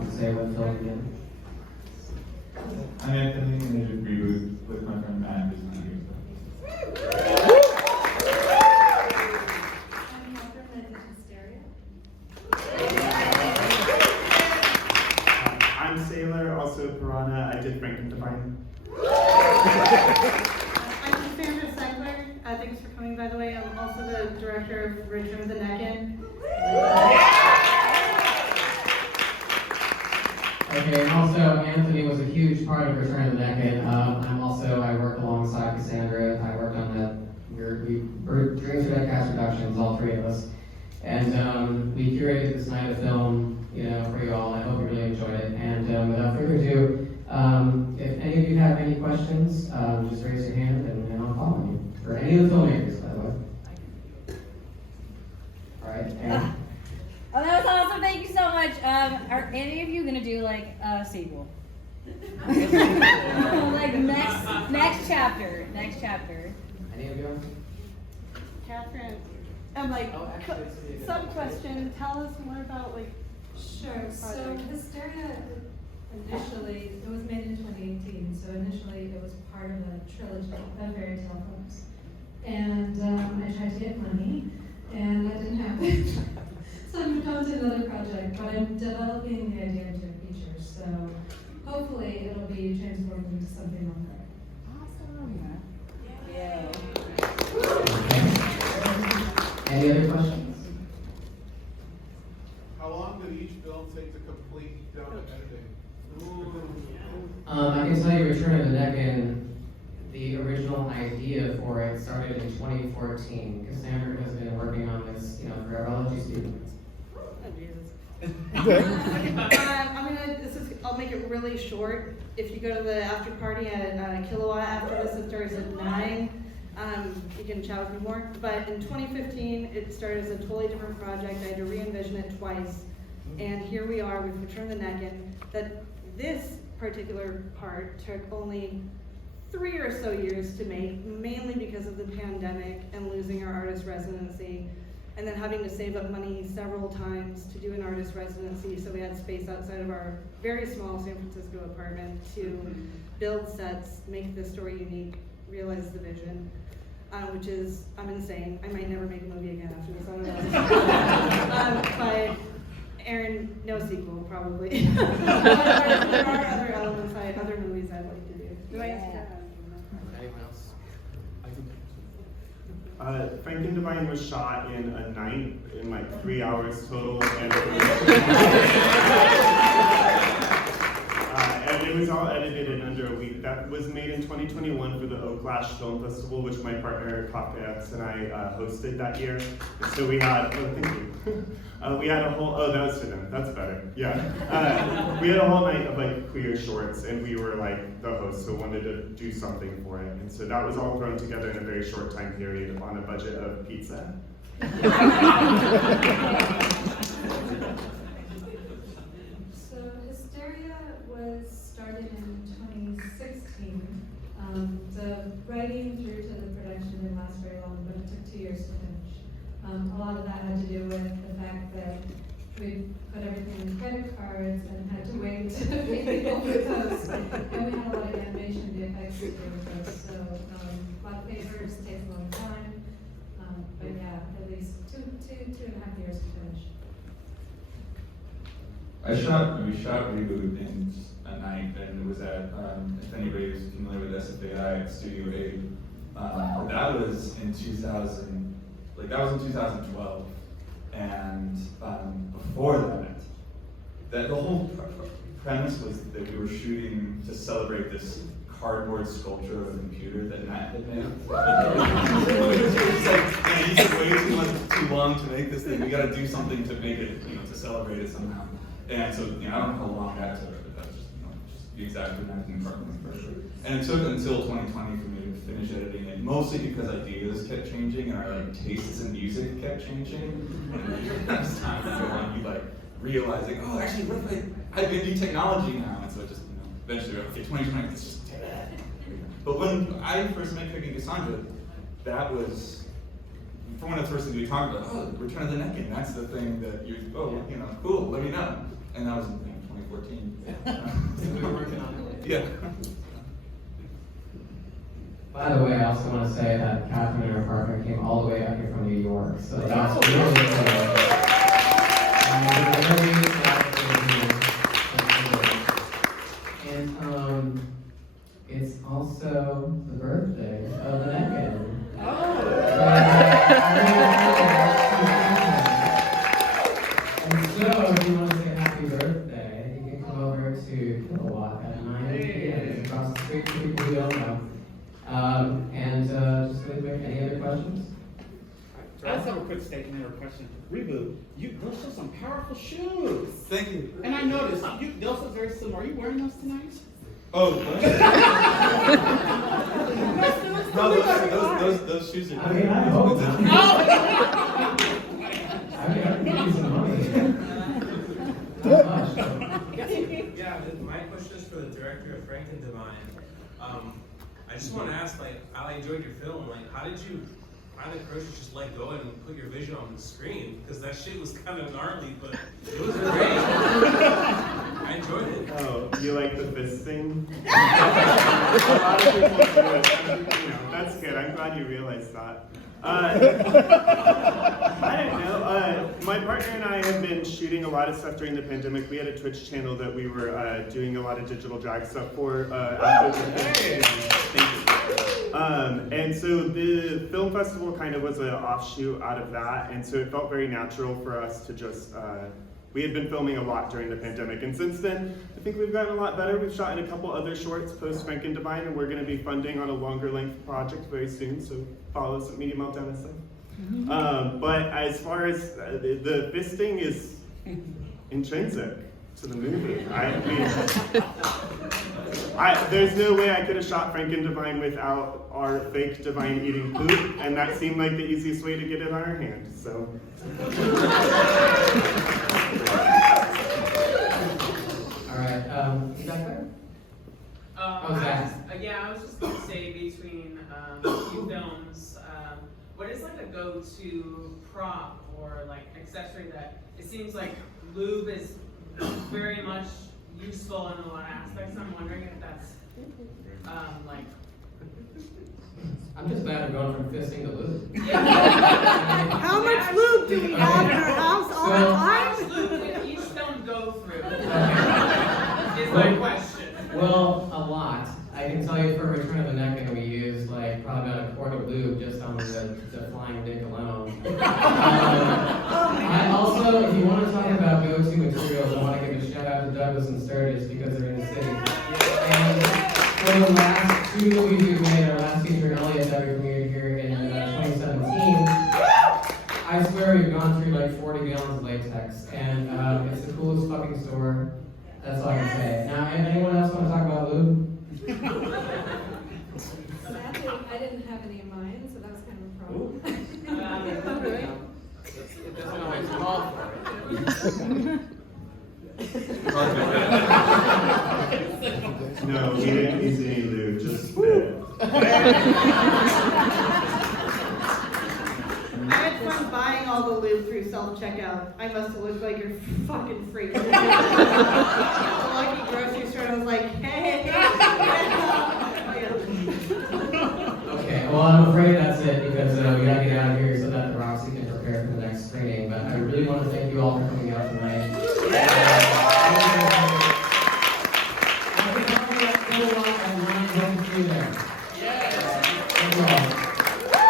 to say about the film again. I'm Anthony, and I did Reboot with my friend Matt, who's not here. I'm Katherine, I did Hysteria. I'm Sechler, also Piranha. I did FrankenDivine. I'm Cassandra Sechler. Thanks for coming, by the way. I'm also the director of Return of the Näcken. Okay, and also Anthony was a huge part of Return of the Näcken. I work alongside Cassandra. I worked on that. We were doing through that cast reductions, all three of us. And we curated this night of film, for you all. I hope you really enjoyed it. And without further ado, if any of you have any questions, just raise your hand and I'll call on you. For any of the filmmakers, by the way. All right, and Oh, that was awesome. Thank you so much. Are any of you going to do like a sequel? Like next chapter. any of you? Katherine, and some question. Tell us more about Sure. So Hysteria initially, it was made in 2018. So initially it was part of a trilogy of fairy tale films. And I tried to get money, and that didn't happen. So I moved on to another project, but I'm developing the idea into a feature. So hopefully it'll be transformed into something on there. Awesome. Yeah. Any other questions? How long did each film take to complete down to editing? I can tell you Return of the Näcken, the original idea for it started in 2014. Cassandra has been working on this, forever. I'll let you speak. I'll make it really short. If you go to the after party at Kilowatt after this, it starts at 9. You can chat with me more. But in 2015, it started as a totally different project. I had to re-envision it twice. And here we are with Return of the Näcken. That this particular part took only 3 or so years to make, mainly because of the pandemic and losing our artist residency. And then having to save up money several times to do an artist residency, so we had space outside of our very small San Francisco apartment to build sets, make the story unique, realize the vision, which is, I'm insane. I might never make a movie again after this, I don't know. But Aaron, no sequel, probably. But there are other elements, other movies I'd like to do. Do I answer that? Anyone else? FrankenDivine was shot in a night, in 3 hours total, and it was all edited in under a week. That was made in 2021 for the Oaklash Film Festival, which my partner Katherine and I hosted that year. So we had, thank you. We had a whole, that was for them, that's better, yeah. We had a whole night of queer shorts, and we were the hosts, so wanted to do something for it. And so that was all thrown together in a very short time period on a budget of pizza. So Hysteria was started in 2016. The writing through to the production didn't last very long, but it took 2 years to finish. A lot of that had to do with the fact that we put everything in credit cards and had to wait to pay people for those. And we had a lot of animation VFX to do with those. So a lot of papers, takes a long time. But yeah, at least two and a half years to finish. We shot Reboot in a night, and it was at, if anybody's familiar with SFAI, Studio 8. That was in 2012. And before that the whole premise was that we were shooting to celebrate this cardboard sculpture of a computer that Matt had made. It was just you took way too long to make this thing. We got to do something to make it, to celebrate it somehow. And so, I don't know how long that took, but that was just the exact Nacken apartment for sure. And it took until 2020 for me to finish editing it, mostly because ideas kept changing and our tastes in music kept changing. And as time went on, you realizing, oh, actually, what if I can do technology now? And so it just, eventually, okay, 2020, let's just take that. But when I first met Cookie Cassandra, that was, for one of the first things we talked about, Return of the Näcken, that's the thing that cool, let me know. And that was in 2014. We were working on it. Yeah. By the way, I also want to say that Katherine and her partner came all the way up here from New York, so that's really cool. And it's also the birthday of Näcken. And so, if you want to say happy birthday, you can come over to Kilowatt at 9 p.m. It's across the street for people who don't know. Just really quick, any other questions? I just have a quick statement or question. Reboot, those are some powerful shoes. Thank you. And I noticed, those are very similar. Are you wearing those tonight? Oh, no, those shoes are I mean, I hope not. I mean, I can give you some money. Not much. Yeah, my question is for the director of FrankenDivine. I just want to ask, like, I enjoyed your film. Like, how did you find the courage to just let go and put your vision on the screen? Because that shit was kind of gnarly, but it was great. I enjoyed it. Oh, you like the fisting? A lot of people do it. That's good. I'm glad you realized that. I don't know. My partner and I have been shooting a lot of stuff during the pandemic. We had a Twitch channel that we were doing a lot of digital drag stuff for. After the pandemic. Thank you. And so the film festival kind of was an offshoot out of that, and so it felt very natural for us to just. We had been filming a lot during the pandemic, and since then, I think we've gotten a lot better. We've shot in a couple other shorts post FrankenDivine, and we're going to be funding on a longer length project very soon, so follow us at Media Meltdown and stuff. But as far as the fisting is intrinsic to the movie. I mean, there's no way I could have shot FrankenDivine without our fake divine eating poop, and that seemed like the easiest way to get it on our hand, so. Alright, is that fair? Zach. I was just going to say between a few films, what is like a go-to prop or like accessory that it seems like lube is very much useful in a lot of aspects. I'm wondering if that's like. I'm just glad we're going from fisting to lube. How much lube do we have in our house all the How time? much lube did each film go through? Is my question. Well, a lot. I can tell you for Return of the Näcken, we used like probably about a quart of lube just on the flying dick alone. I also, if you want to talk about go-to materials, I want to give a shout out to Douglas and Sturgis because they're in the city. And for the last two movies we've made, our last feature in Elliot that we premiered here in 2017, I swear we've gone through like 40 gallons of latex, and it's the coolest fucking store. That's all I can say. Now, anyone else want to talk about lube? Sadly, I didn't have any in mind, so that was kind of a problem. It doesn't always call for it. No, we didn't use any lube, just spit. I had fun buying all the lube through self-checkout. I must have looked like you're fucking freak. The lucky grocery store, I was like, hey. Okay, well, I'm afraid that's it because we gotta get out of here so that the Roxie can prepare for the next screening. But I really want to thank you all for coming out tonight. Thank you all.